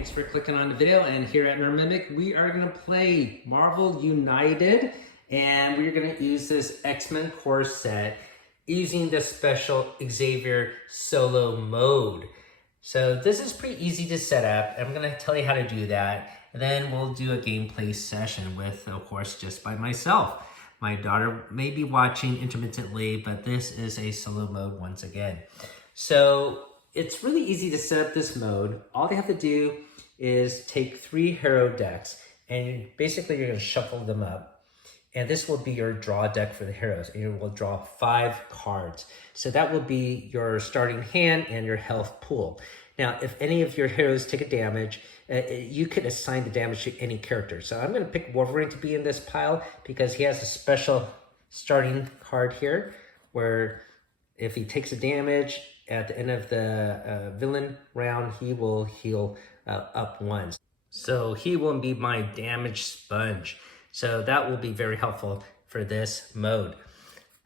Thanks for clicking on the video, and here at Nermimic, we are going to play Marvel United, and we're going to use this X-Men core set using the special Xavier solo mode. So this is pretty easy to set up. I'm going to tell you how to do that, and then we'll do a gameplay session with, of course, just by myself. My daughter may be watching intermittently, but this is a solo mode once again. So it's really easy to set up this mode. All they have to do is take 3 hero decks, and basically you're going to shuffle them up. And this will be your draw deck for the heroes, and you will draw 5 cards. So that will be your starting hand and your health pool. Now, if any of your heroes take a damage, you could assign the damage to any character. So I'm going to pick Wolverine to be in this pile because he has a special starting card here where if he takes a damage at the end of the villain round, he will heal up once. So he will be my damage sponge. So that will be very helpful for this mode.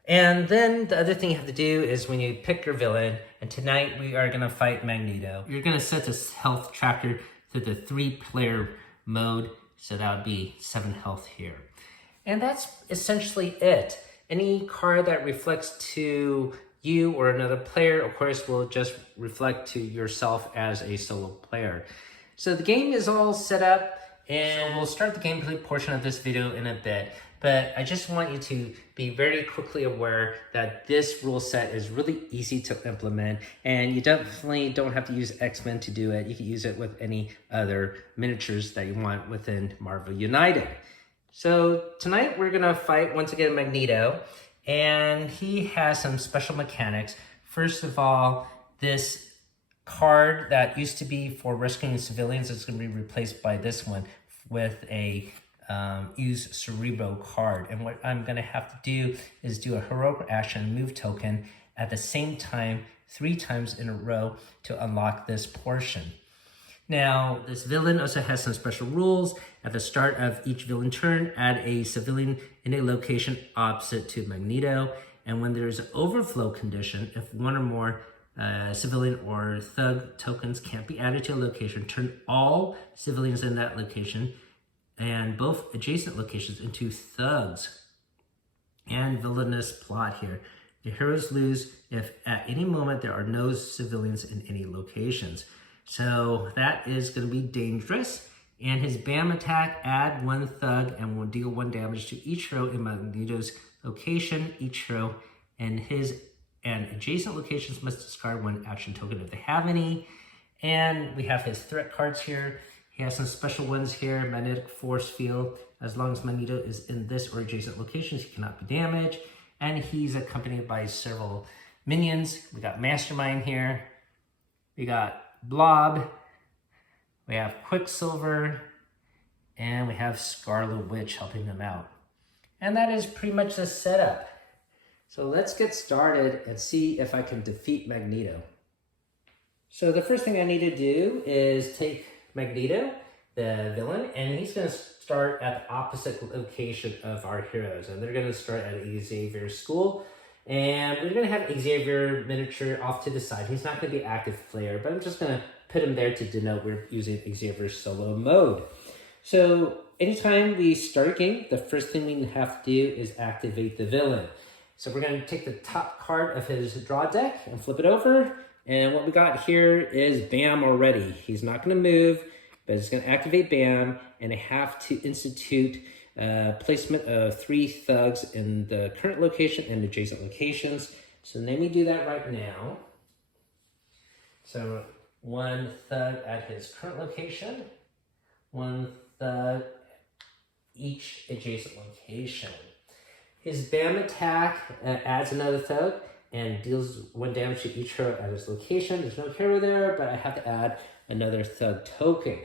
And then the other thing you have to do is when you pick your villain, and tonight we are going to fight Magneto, you're going to set this health tracker to the 3-player mode. So that would be 7 health here. And that's essentially it. Any card that reflects to you or another player, of course, will just reflect to yourself as a solo player. So the game is all set up, and we'll start the gameplay portion of this video in a bit. But I just want you to be very quickly aware that this rule set is really easy to implement, and you definitely don't have to use X-Men to do it. You can use it with any other miniatures that you want within Marvel United. So tonight we're gonna fight once again Magneto, and he has some special mechanics. First of all, this card that used to be for rescuing civilians is going to be replaced by this one with a use Cerebro card. And what I'm going to have to do is do a heroic action move token at the same time 3 times in a row to unlock this portion. Now, this villain also has some special rules. At the start of each villain turn, add a civilian in a location opposite to Magneto. And when there's an overflow condition, if one or more civilian or thug tokens can't be added to a location, turn all civilians in that location and both adjacent locations into thugs. And villainous plot here. The heroes lose if at any moment there are no civilians in any locations. So that is going to be dangerous. And his BAM attack, add 1 thug and will deal 1 damage to each hero in Magneto's location. Each hero and his and adjacent locations must discard 1 action token if they have any. And we have his threat cards here. He has some special ones here. Magnetic force field. As long as Magneto is in this or adjacent locations, he cannot be damaged. And he's accompanied by several minions. We got Mastermind here. We got Blob, we have Quicksilver, and we have Scarlet Witch helping them out. And that is pretty much the setup. So let's get started and see if I can defeat Magneto. So the first thing I need to do is take Magneto, the villain, and he's going to start at the opposite location of our heroes. And they're going to start at Xavier school. And we're going to have Xavier miniature off to the side. He's not going to be active player, but I'm just going to put him there to denote we're using Xavier's solo mode. So anytime we start a game, the first thing we have to do is activate the villain. So we're going to take the top card of his draw deck and flip it over. And what we got here is BAM already. He's not going to move, but it's going to activate BAM, and I have to institute placement of 3 thugs in the current location and adjacent locations. So let me do that right now. So 1 thug at his current location, 1 thug each adjacent location. His BAM attack adds another thug and deals 1 damage to each hero at his location. There's no hero there, but I have to add another thug token.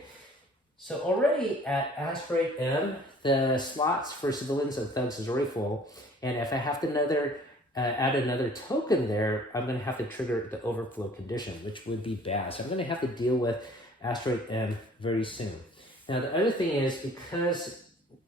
So already at Asteroid M, the slots for civilians and thugs is already full. And if I have to add another token there, I'm going to have to trigger the overflow condition, which would be bad. So I'm going to have to deal with Asteroid M very soon. Now the other thing is, because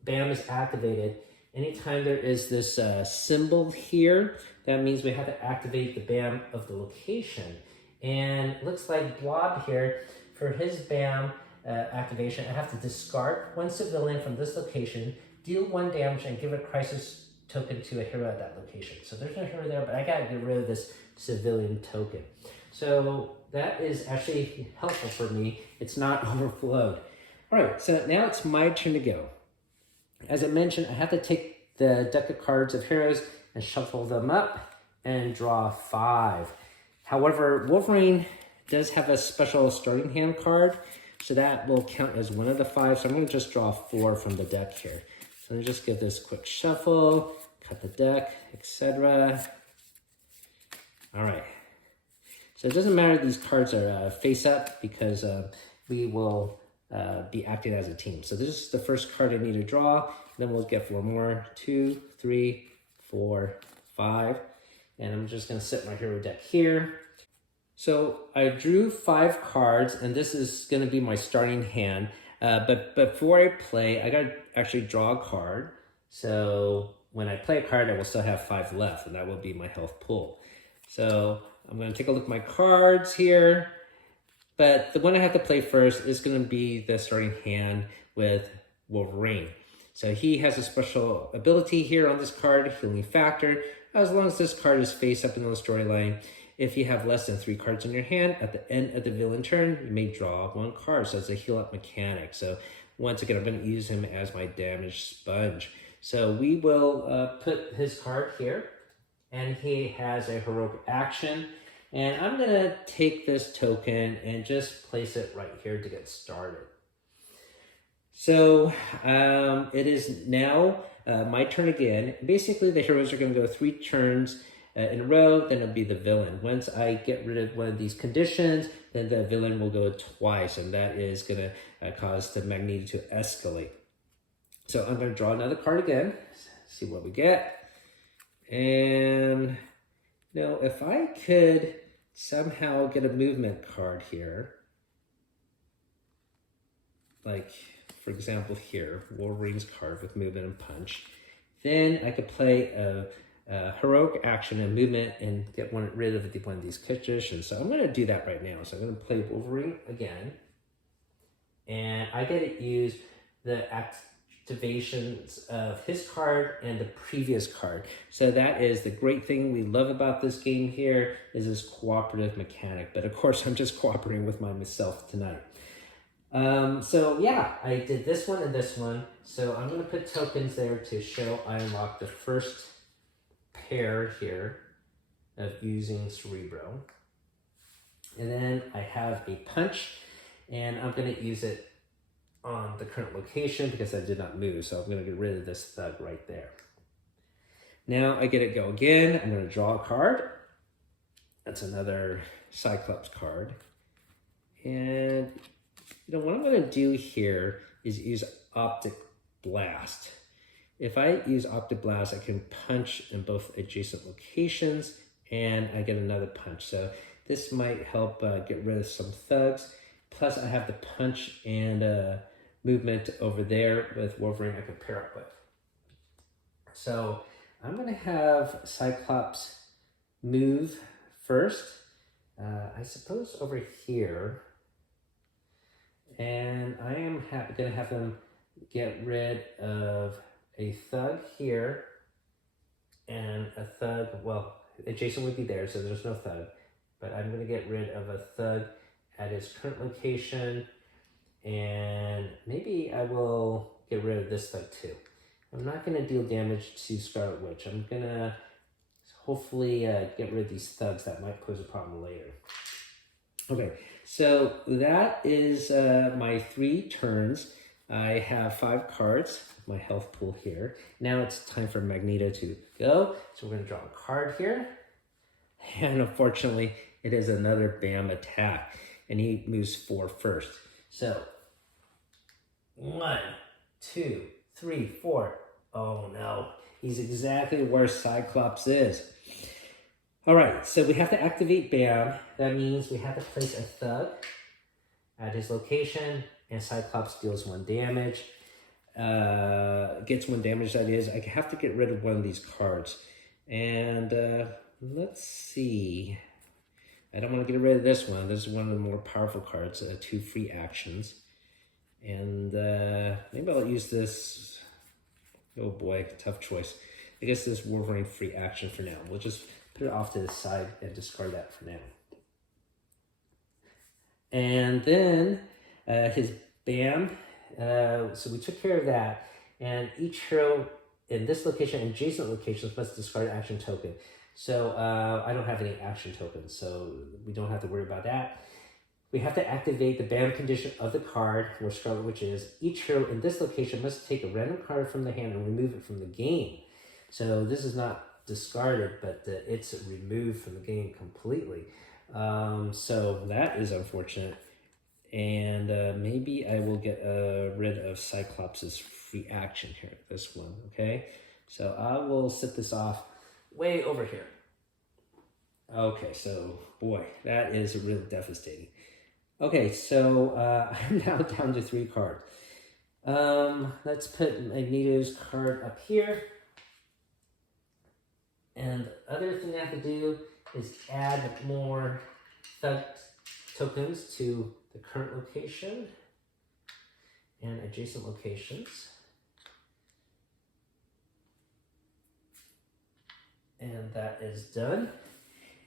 BAM is activated, anytime there is this symbol here, that means we have to activate the BAM of the location. And it looks like Blob here, for his BAM, activation, I have to discard one civilian from this location, deal 1 damage, and give a crisis token to a hero at that location. So there's no hero there, but I gotta get rid of this civilian token. So that is actually helpful for me. It's not overflowed. All right, so now it's my turn to go. As I mentioned, I have to take the deck of cards of heroes and shuffle them up and draw 5. However, Wolverine does have a special starting hand card, so that will count as one of the 5. So I'm going to just draw 4 from the deck here. So let me just give this a quick shuffle, cut the deck, etc. All right. So it doesn't matter if these cards are face up because we will be acting as a team. So this is the first card I need to draw. Then we'll get 4 more. 2, 3, 4, 5. And I'm just going to set my hero deck here. So I drew 5 cards, and this is going to be my starting hand. But before I play, I got to actually draw a card. So when I play a card, I will still have 5 left, and that will be my health pool. So I'm going to take a look at my cards here. But the one I have to play first is going to be the starting hand with Wolverine. So he has a special ability here on this card, Healing Factor. As long as this card is face up in the storyline, if you have less than 3 cards in your hand, at the end of the villain turn, you may draw 1 card. So it's a heal up mechanic. So once again, I'm going to use him as my damage sponge. So we will put his card here, and he has a heroic action. And I'm going to take this token and just place it right here to get started. So it is now my turn again. Basically, the heroes are going to go 3 turns in a row, then it'll be the villain. Once I get rid of one of these conditions, then the villain will go twice, and that is going to cause the Magneto to escalate. So I'm going to draw another card again, see what we get. And if I could somehow get a movement card here, like for example here, Wolverine's card with movement and punch, then I could play a heroic action and movement and get rid of one of these conditions. So I'm going to do that right now. So I'm going to play Wolverine again, and I get to use the activations of his card and the previous card. So that is the great thing we love about this game here, is this cooperative mechanic. But of course, I'm just cooperating with myself tonight. So yeah, I did this one and this one. So I'm going to put tokens there to show I unlocked the first pair here of using Cerebro. And then I have a punch, and I'm going to use it on the current location because I did not move. So I'm going to get rid of this thug right there. Now I get to go again. I'm going to draw a card. That's another Cyclops card. And what I'm going to do here is use Optic Blast. If I use Optic Blast, I can punch in both adjacent locations, and I get another punch. So this might help get rid of some thugs. Plus, I have the punch and movement over there with Wolverine I can pair up with. So I'm going to have Cyclops move first, I suppose over here. And I am going to have him get rid of a thug here and a thug. Well, adjacent would be there, so there's no thug. But I'm going to get rid of a thug at his current location. And maybe I will get rid of this thug too. I'm not going to deal damage to Scarlet Witch. I'm going to hopefully get rid of these thugs that might pose a problem later. Okay, so that is my 3 turns. I have 5 cards, my health pool here. Now it's time for Magneto to go. So we're going to draw a card here. And unfortunately, it is another BAM attack. And he moves 4 first. So 1, 2, 3, 4. Oh no, he's exactly where Cyclops is. All right, so we have to activate BAM. That means we have to place a thug at his location, and Cyclops deals 1 damage. Gets 1 damage, that is. I have to get rid of one of these cards. And let's see. I don't want to get rid of this one. This is one of the more powerful cards, 2 free actions. And maybe I'll use this. Oh boy, tough choice. I guess this Wolverine free action for now. We'll just put it off to the side and discard that for now. And then his BAM. So we took care of that. And each hero in this location and adjacent locations must discard an action token. So I don't have any action tokens, so we don't have to worry about that. We have to activate the BAM condition of the card, where Scarlet Witch is. Each hero in this location must take a random card from the hand and remove it from the game. So this is not discarded, but it's removed from the game completely. So that is unfortunate. And maybe I will get rid of Cyclops' free action here, this one, okay? So I will set this off way over here. Okay, so boy, that is really devastating. Okay, so I'm now down to 3 cards. Let's put Magneto's card up here. And the other thing I have to do is add more thug tokens to the current location and adjacent locations. And that is done.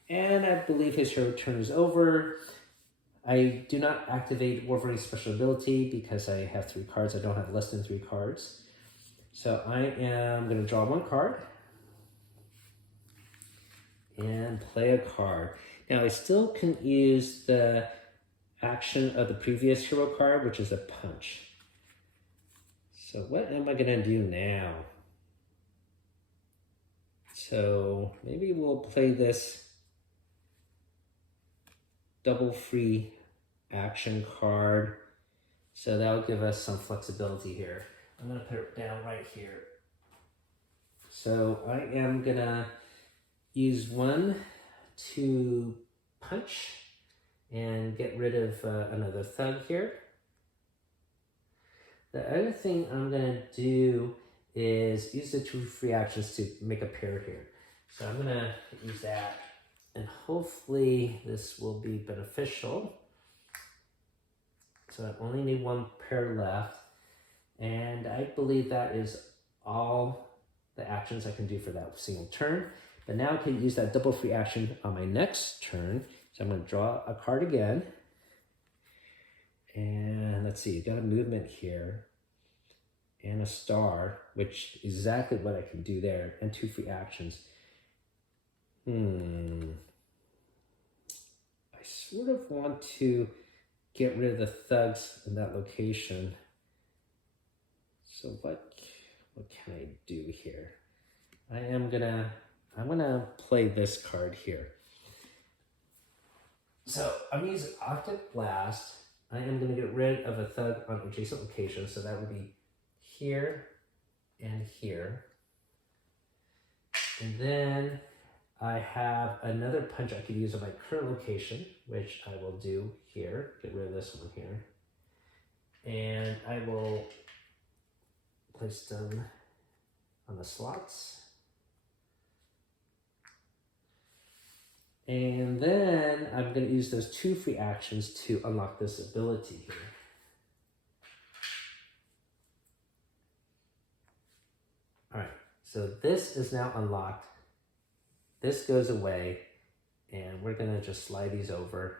And I believe his hero turn is over. I do not activate Wolverine's special ability because I have 3 cards. I don't have less than 3 cards. So I am going to draw 1 card and play a card. Now I still can use the action of the previous hero card, which is a punch. So what am I going to do now? So maybe we'll play this double free action card. So that'll give us some flexibility here. I'm going to put it down right here. So I am going to use 1 to punch and get rid of another thug here. The other thing I'm going to do is use the 2 free actions to make a pair here. So I'm going to use that, and hopefully this will be beneficial. So I only need 1 pair left, and I believe that is all the actions I can do for that single turn. But now I can use that double free action on my next turn. So I'm going to draw a card again. And let's see, you got a movement here and a star, which is exactly what I can do there, and 2 free actions. I sort of want to get rid of the thugs in that location. So what can I do here? I'm gonna play this card here. So I'm gonna use Octave Blast. I am gonna get rid of a thug on adjacent locations, so that would be here and here. And then I have another punch I could use on my current location, which I will do here. Get rid of this one here. And I will place them on the slots. And then I'm going to use those 2 free actions to unlock this ability here. All right, so this is now unlocked. This goes away, and we're going to just slide these over.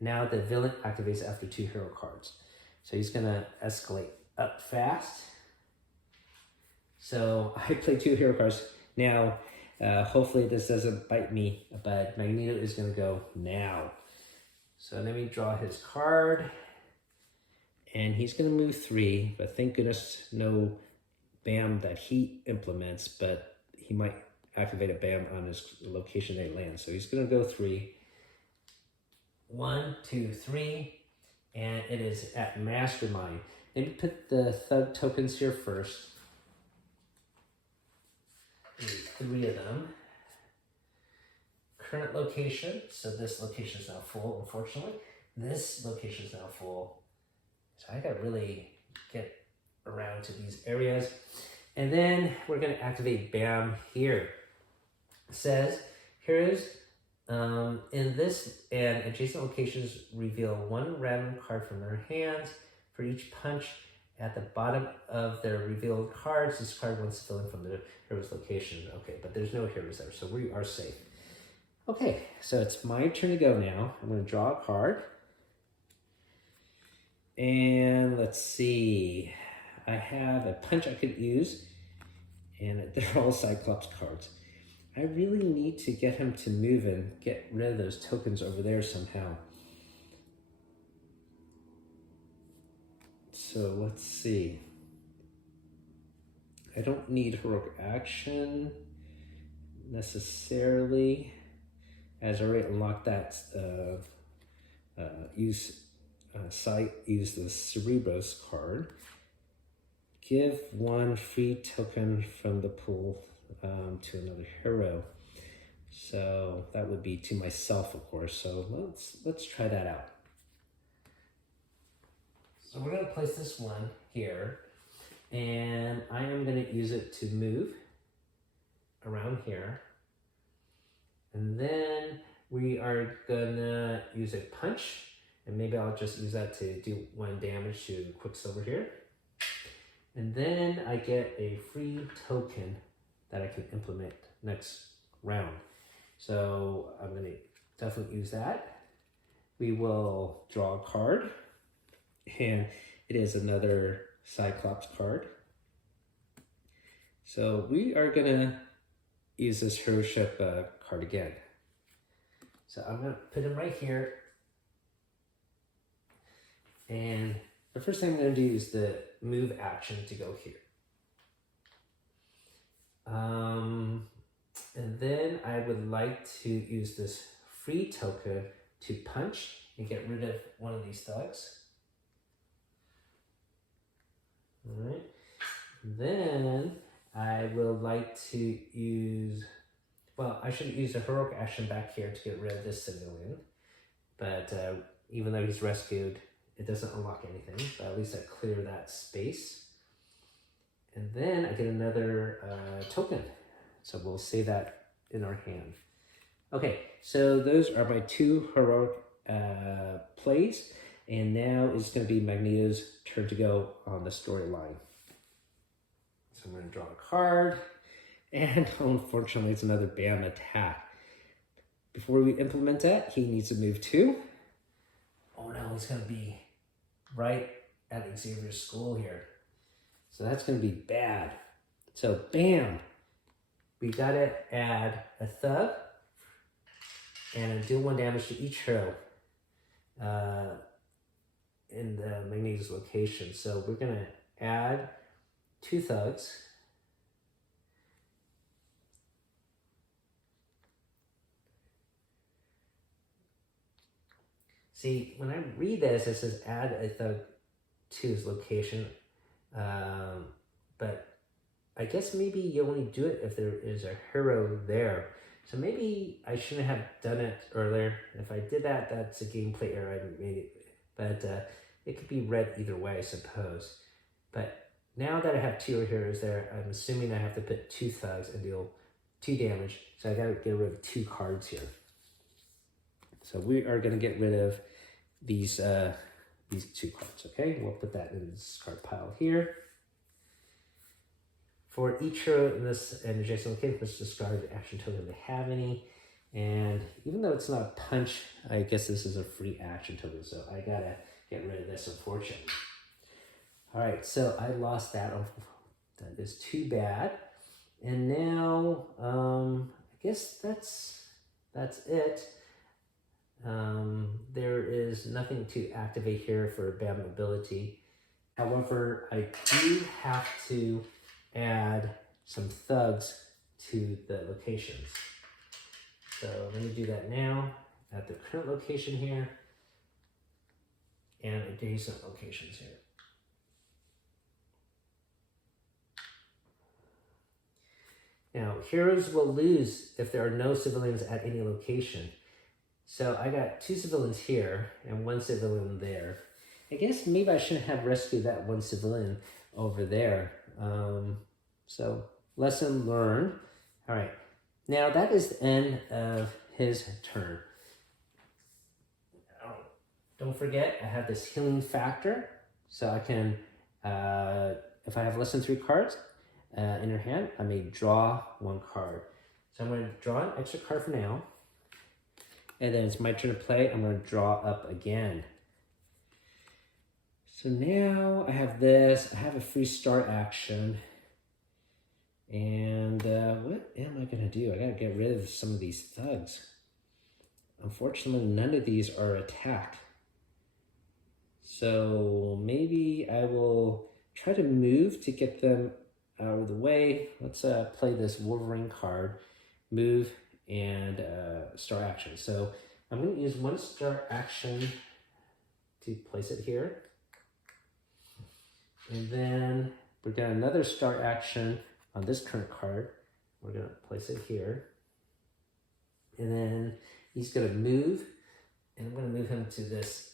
Now the villain activates after 2 hero cards. So he's going to escalate up fast. So I play 2 hero cards. Now, hopefully this doesn't bite me, but Magneto is going to go now. So let me draw his card. And he's going to move 3, but thank goodness no BAM that he implements, but he might activate a BAM on his location they land. So he's going to go 3. 1, 2, 3, and it is at Mastermind. Let me put the thug tokens here first. There's 3 of them. Current location, so this location is now full, unfortunately. This location is now full. So I gotta really get around to these areas. And then we're gonna activate BAM here. It says, heroes in this and adjacent locations reveal 1 random card from their hands. For each punch at the bottom of their revealed cards, discard one civilian from the hero's location. Okay, but there's no heroes there, so we are safe. Okay, so it's my turn to go now. I'm going to draw a card. And let's see. I have a punch I could use, and they're all Cyclops cards. I really need to get him to move and get rid of those tokens over there somehow. So let's see. I don't need heroic action necessarily, as I already unlocked that use the Cerebros card. Give one free token from the pool to another hero. So that would be to myself, of course. So let's try that out. So we're going to place this one here, and I am going to use it to move around here. And then we are going to use a punch, and maybe I'll just use that to do 1 damage to Quicksilver here. And then I get a free token that I can implement next round. So I'm going to definitely use that. We will draw a card, and it is another Cyclops card. So we are going to use this heroship card again. So I'm going to put him right here. And the first thing I'm going to do is the move action to go here. And then I would like to use this free token to punch and get rid of one of these thugs. All right. Then I would like to use, well, I should use a heroic action back here to get rid of this civilian. But even though he's rescued, it doesn't unlock anything, but at least I clear that space. And then I get another token. So we'll save that in our hand. Okay, so those are my 2 heroic plays. And now it's going to be Magneto's turn to go on the storyline. So I'm going to draw a card. And unfortunately, it's another BAM attack. Before we implement that, he needs to move 2. Oh no, he's going to be right at Xavier's school here. So that's going to be bad. So bam, we got to add a thug and deal 1 damage to each hero in the Magneto's location. So we're going to add 2 thugs. See, when I read this, it says add a thug to his location, but I guess maybe you only do it if there is a hero there. So maybe I shouldn't have done it earlier. If I did that, that's a gameplay error. I made it, but it could be read either way, I suppose. But now that I have 2 heroes there, I'm assuming I have to put 2 thugs and deal 2 damage. So I gotta get rid of 2 cards here. So we are gonna get rid of these 2 cards, okay? We'll put that in this card pile here. For each hero in this and adjacent location, let's discard the action token if they have any. And even though it's not a punch, I guess this is a free action token, so I gotta get rid of this, unfortunately. All right, so I lost that. Oh, that is too bad. And now, I guess that's it. There is nothing to activate here for BAM ability. However, I do have to add some thugs to the locations. So let me do that now at the current location here and adjacent locations here. Now, heroes will lose if there are no civilians at any location. So I got 2 civilians here and 1 civilian there. I guess maybe I shouldn't have rescued that 1 civilian over there. So lesson learned. All right, now that is the end of his turn. Don't forget, I have this healing factor. So I can, if I have less than 3 cards in your hand, I may draw 1 card. So I'm going to draw an extra card for now. And then it's my turn to play. I'm going to draw up again. So now I have this. I have a free start action. And what am I going to do? I got to get rid of some of these thugs. Unfortunately, none of these are attack. So maybe I will try to move to get them out of the way. Let's play this Wolverine card. Move and start action. So I'm going to use 1 start action to place it here. And then we're going to another start action on this current card. We're going to place it here. And then he's going to move. And I'm going to move him to this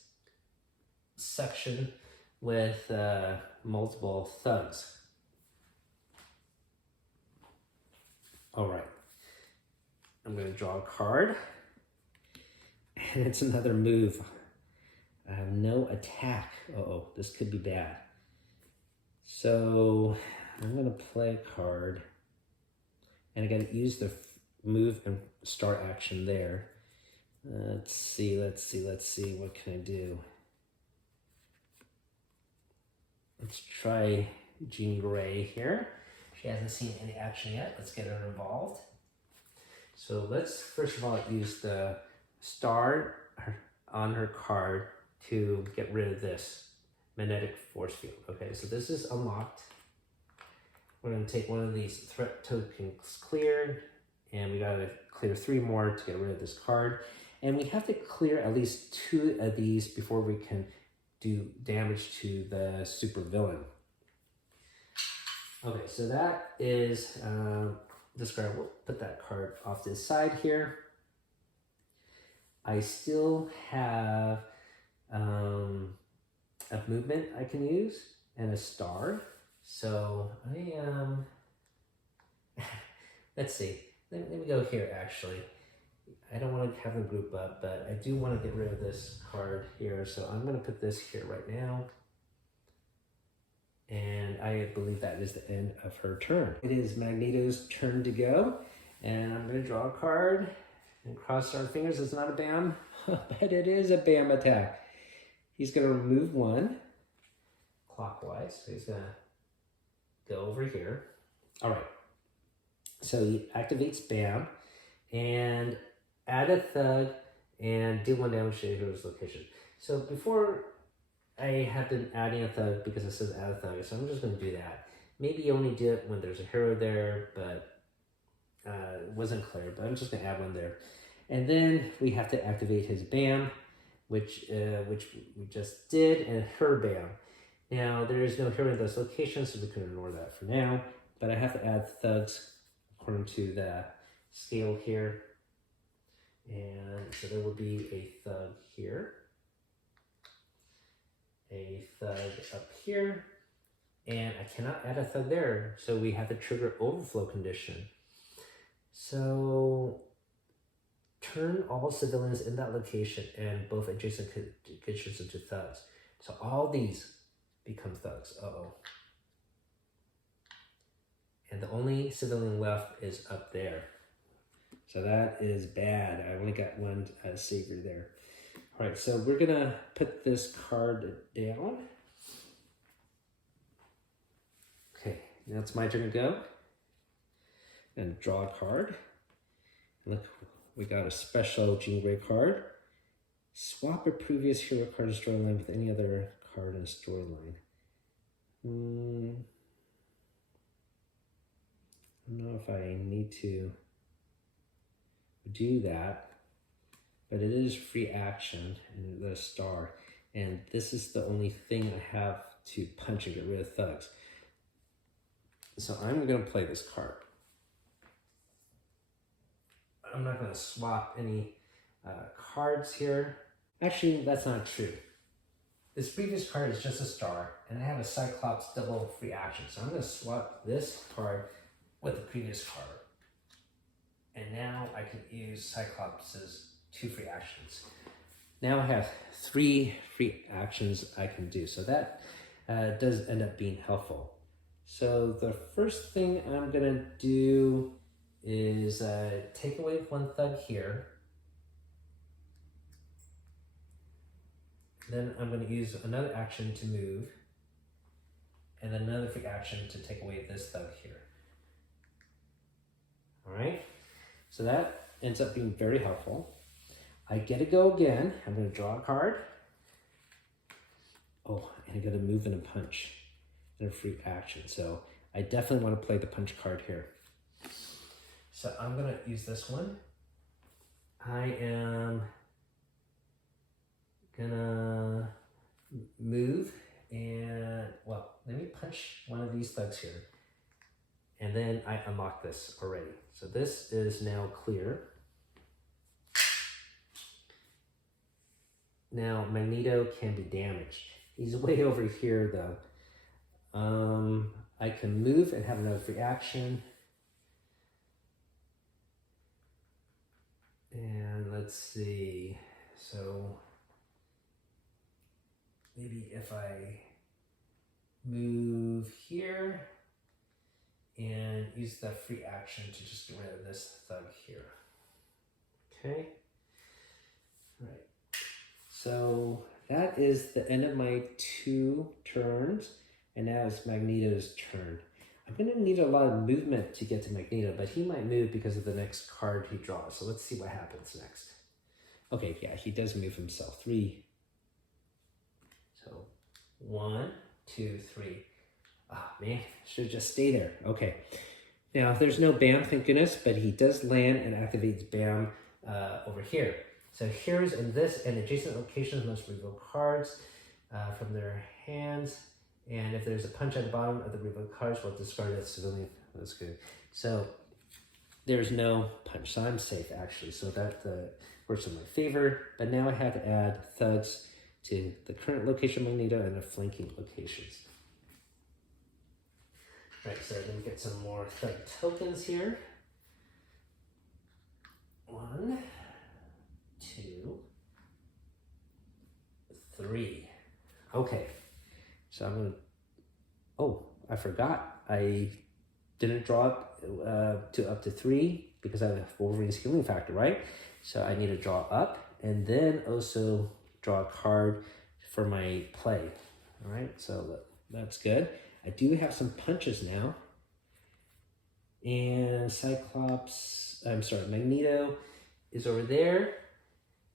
section with multiple thugs. All right. I'm going to draw a card. And it's another move. I have no attack. Uh-oh, this could be bad. So I'm going to play a card. And I got to use the move and start action there. Let's see. What can I do? Let's try Jean Grey here. She hasn't seen any action yet. Let's get her involved. So let's first of all use the star on her card to get rid of this magnetic force field. Okay, so this is unlocked. We're going to take one of these threat tokens cleared, and we got to clear 3 more to get rid of this card. And we have to clear at least 2 of these before we can do damage to the super villain. Okay, so that is this card. We'll put that card off to the side here. I still have a movement I can use and a star. So I let's see. Let me go here actually. I don't want to have them group up, but I do want to get rid of this card here. So I'm going to put this here right now. And I believe that is the end of her turn. It is Magneto's turn to go. And I'm going to draw a card and cross our fingers. It's not a BAM, but it is a BAM attack. He's going to remove 1 clockwise. So he's going to go over here. All right. So he activates BAM and add a thug and deal 1 damage to the hero's location. So before I have been adding a thug because it says add a thug, so I'm just going to do that. Maybe you only do it when there's a hero there, but it wasn't clear, but I'm just going to add 1 there. And then we have to activate his BAM, which we just did, and her BAM. Now, there is no hero in those locations, so we can ignore that for now, but I have to add thugs according to the scale here. And so there will be a thug here, a thug up here, and I cannot add a thug there, so we have to trigger overflow condition. So turn all civilians in that location and both adjacent conditions into thugs. So all these become thugs. Uh-oh. And the only civilian left is up there. So that is bad. I only got 1 Xavier there. All right, so we're gonna put this card down. Okay, now it's my turn to go. And draw a card. Look, we got a special Jean Grey card. Swap a previous hero card storyline with any other card in a storyline. I don't know if I need to do that, but it is free action and the star. And this is the only thing I have to punch and get rid of thugs. So I'm going to play this card. I'm not going to swap any cards here. Actually, that's not true. This previous card is just a star, and I have a Cyclops double free action. So I'm going to swap this card with the previous card. And now I can use Cyclops' 2 free actions. Now I have 3 free actions I can do. So that does end up being helpful. So the first thing I'm gonna do is take away one thug here. Then I'm going to use another action to move, and then another free action to take away this thug here. All right, so that ends up being very helpful. I get to go again. I'm going to draw a card. Oh, and I got to move and a punch and a free action. So I definitely want to play the punch card here. So I'm going to use this one. I am gonna move and, well, let me punch one of these thugs here. And then I unlock this already. So this is now clear. Now Magneto can be damaged. He's way over here though. I can move and have another free action. And let's see, so maybe if I move here and use that free action to just get rid of this thug here. Okay. All right. So that is the end of my 2 turns, and now it's Magneto's turn. I'm going to need a lot of movement to get to Magneto, but he might move because of the next card he draws. So let's see what happens next. Okay, yeah, he does move himself. 3. So 1, 2, 3. Ah, man, should just stay there. Okay. Now, there's no BAM, thank goodness, but he does land and activates BAM over here. So here's in this and adjacent locations must reveal cards from their hands. And if there's a punch at the bottom of the revealed cards, we'll discard it as civilian. That's good. So there's no punch, so I'm safe actually. So that works in my favor. But now I have to add thugs to the current location of Magneto and the flanking locations. All right, so let me get some more thug tokens here. 1, 2, 3. Okay, so I'm gonna, oh, I forgot. I didn't draw up to 3 because I have Wolverine's healing factor, right? So I need to draw up and then also draw a card for my play. All right, so that's good. I do have some punches now. And Magneto is over there.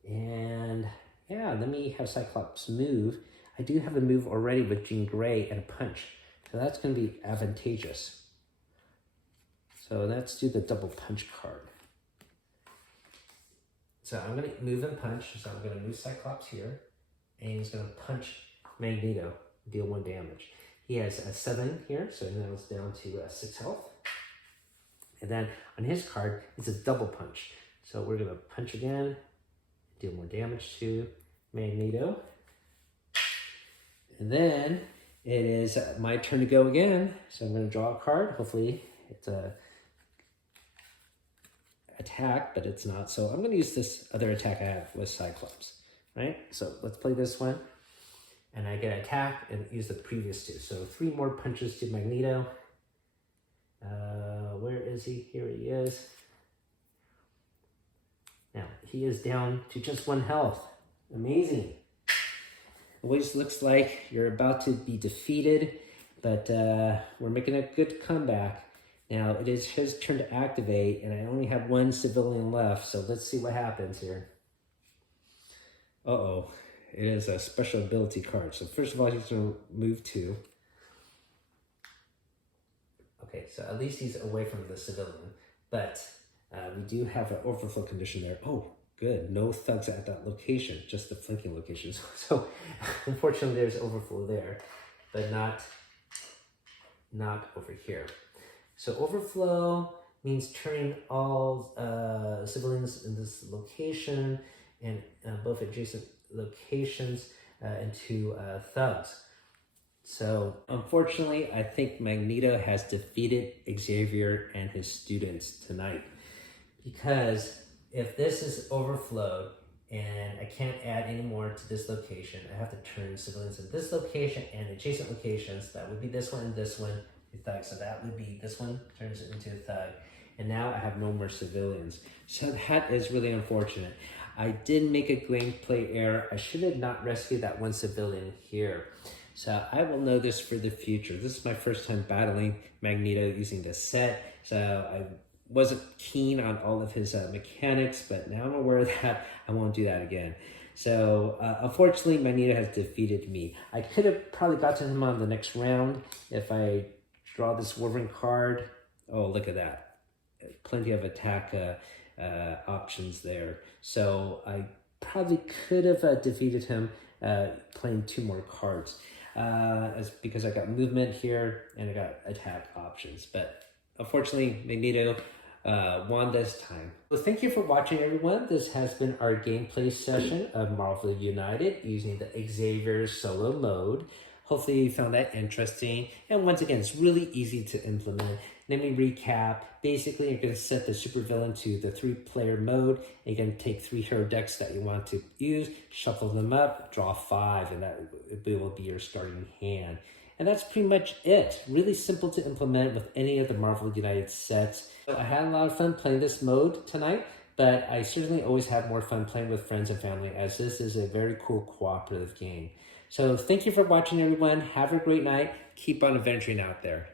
And yeah, let me have Cyclops move. I do have a move already with Jean Grey and a punch. So that's going to be advantageous. So let's do the double punch card. So I'm going to move and punch. So I'm going to move Cyclops here. And he's going to punch Magneto, deal 1 damage. He has a 7 here, so now it's down to 6 health. And then on his card, it's a double punch. So we're going to punch again, deal more damage to Magneto. And then it is my turn to go again. So I'm going to draw a card. Hopefully it's a attack, but it's not. So I'm going to use this other attack I have with Cyclops. Right? So let's play this one. And I get attack and use the previous 2. So 3 more punches to Magneto. Where is he? Here he is. Now, he is down to just 1 health. Amazing. It always looks like you're about to be defeated, but we're making a good comeback. Now, it is his turn to activate, and I only have 1 civilian left, so let's see what happens here. Uh-oh. It is a special ability card. So first of all, he's going to move 2. Okay, so at least he's away from the civilian. But we do have an overflow condition there. Oh, good. No thugs at that location, just the flanking locations. So unfortunately, there's overflow there, but not over here. So overflow means turning all civilians in this location and both adjacent locations into thugs. So unfortunately, I think Magneto has defeated Xavier and his students tonight, because if this is overflowed and I can't add any more to this location. I have to turn civilians in this location and adjacent locations. That would be this one and this one, the thug. So that would be this one, turns it into a thug. And now I have no more civilians. So that is really unfortunate. I did make a gameplay error. I should have not rescued that one civilian here. So I will know this for the future. This is my first time battling Magneto using this set. So I wasn't keen on all of his mechanics, but now I'm aware that I won't do that again. So unfortunately, Magneto has defeated me. I could have probably gotten him on the next round if I draw this Wolverine card. Oh, look at that. Plenty of attack options there. So I probably could have defeated him playing 2 more cards because I got movement here and I got attack options. But unfortunately, Magneto won this time. Well, thank you for watching, everyone. This has been our gameplay session of Marvel United using the Xavier solo mode. Hopefully you found that interesting. And once again, it's really easy to implement. Let me recap. Basically, you're going to set the supervillain to the 3-player mode. And you're going to take 3 hero decks that you want to use, shuffle them up, draw 5, and that will be your starting hand. And that's pretty much it. Really simple to implement with any of the Marvel United sets. So I had a lot of fun playing this mode tonight, but I certainly always have more fun playing with friends and family, as this is a very cool cooperative game. So thank you for watching, everyone. Have a great night. Keep on adventuring out there.